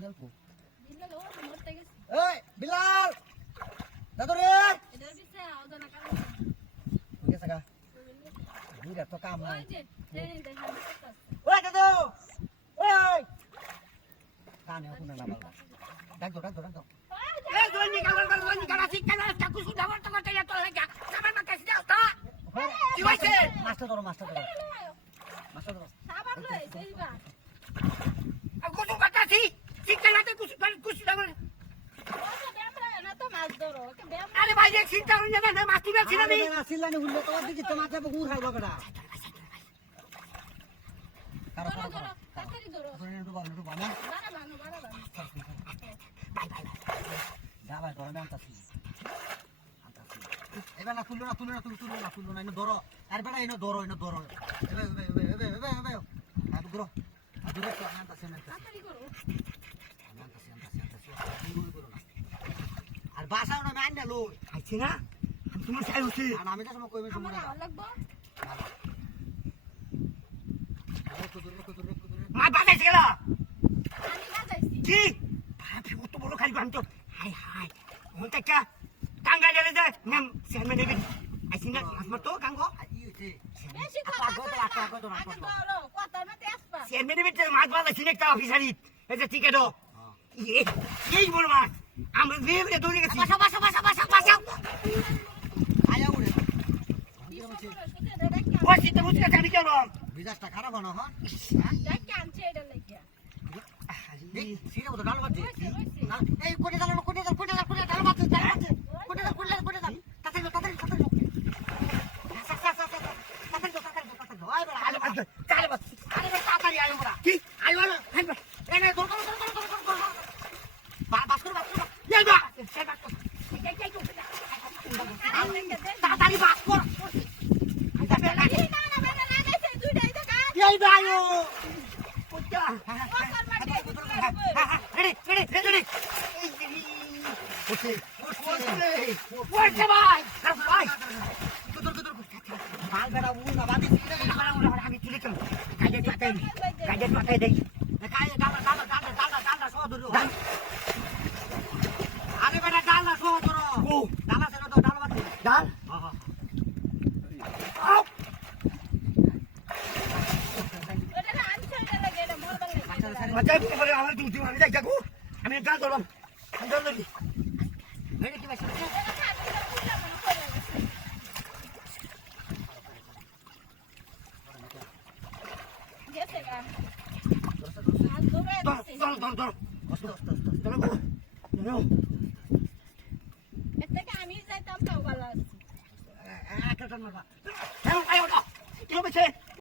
বিলাল কো বিলাল ও মরতে গেছে এই বিলাল দাদু রে এদের পিছে আওদা না কাম ওকে সাগা বুড়া তো কাম নাই ওই যে দেখেন ওই দাদু ওই কানে কোনা না বাবা ডাক দাও এই জনি কালা শিক্ষা না কুসু দাবার তো করতে তো লাগা সাবান মা কাছে দাও তা কি হইছে মাস্টার ধরো সাবান লই দেইবা আর কুসু বাতাসি শিক্ষা না কুসু কুসু দাবার ওকে ব্যামরা না তো মাছ ধরো ওকে ব্যাম আরে ভাই এক শিক্ষা হইছে না মাছ তুলে ছিল আমি সিলানি হুল্লে তো দিকে তো মাথা বুকুর খাইবো কড়া কারো তাড়াতাড়ি ধরো একটু বানা বাড়া বানো যা ভাই ধরে আনতাছি এবার না তুললো না এনে ধরো আর বেটা এনে ধরো এবে আর ধরো আর ধরো তো আনতাছি তাড়াতাড়ি করো আর বাসাও না মান না লো আইছে না তুমি চাই হচ্ছে আর আমি তো সময় কইবে সময় আমার লাগবো মা বাজাইছে গেল আমি বাজাইছি কি ভাবি কত বড় খালি আমি তো হাই মনটা কা টাঙ্গা গেলে যায় নাম চেয়ারম্যান দেবে আইছি না আমার তো গাঙ্গো বেশি আগো তো আগে ধরো কথার মধ্যে আসবা চেয়ারম্যান দেবে মাছ বাজাইছি না একটা অফিসারি এই যে টিকেট এই বড় মাছ আমরা দেবে দৌড়ে গেছি বাসা আয়া উড়ে বসি তো বুঝতে জানি কেন বিজাসটা খারাপ হনো হ্যাঁ দেখে আনছে এটা লাগিয়া সিরে বড় ডাল বাজে এই কোটে ডাল ডাল বাজে কোটে ডাল তাড়াতাড়ি তাড়াতাড়ি আয় বড়া কি আয় বড়া এই দৌড় বাস করো এই বা তাড়াতাড়ি বাস কর এই বায়ো ওটা রেডি ওঠে ভাই ভাই মাল বেড়া উল না বাদি আমি চলে চল কাজে পাঠাই দেই কায়ে ডাল সহ ধরো আরে বেটা ডাল সহ ধরো ও ডাল আছে না তো ডাল বাজে ডাল হ্যাঁ আউ এটা না আনছে এটা লাগে এটা মরবার লাগে মাঝে পরে আমার তুমি আমি যাই যাবো আমি ডাল ধরলাম ডাল ধরি এই কি ভাই গেছে গা আর ধরে ধর ধর এতে আমি যাইতাম তাও ভালো আছে একটা টান মারবা কি হয়েছে